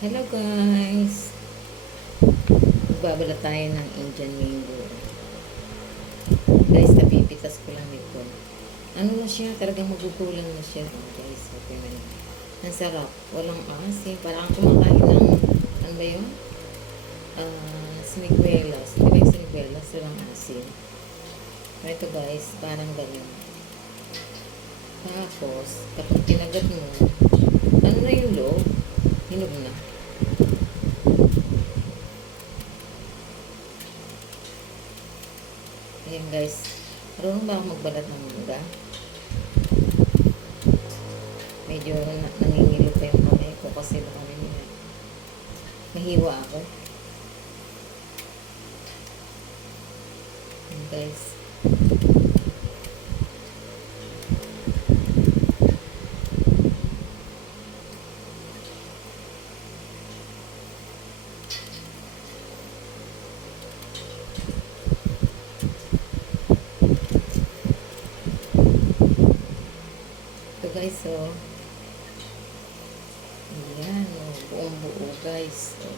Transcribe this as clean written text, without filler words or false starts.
Hello guys! Magbabala tayo ng Indian mango. Guys, napipitas ko lang ito. Ano na siya? Talagang magugulang na siya. Guys, okay na yun. Ang sarap. Walang asin. Parang kumakain ng, ano ba yun? Siniguelas. Di ba yung siniguelas? Walang asin. Ito guys, parang ganyan. Tapos, kapag kinagat mo, ano na yung loob? Hinog na. Ayan guys, marunong ba ako magbalat ng mangga? Medyo nangingilo pa yung kamay ko kasi baka mahiwa ako. Ayan guys. Ito guys, so ayan, buong buo guys. So,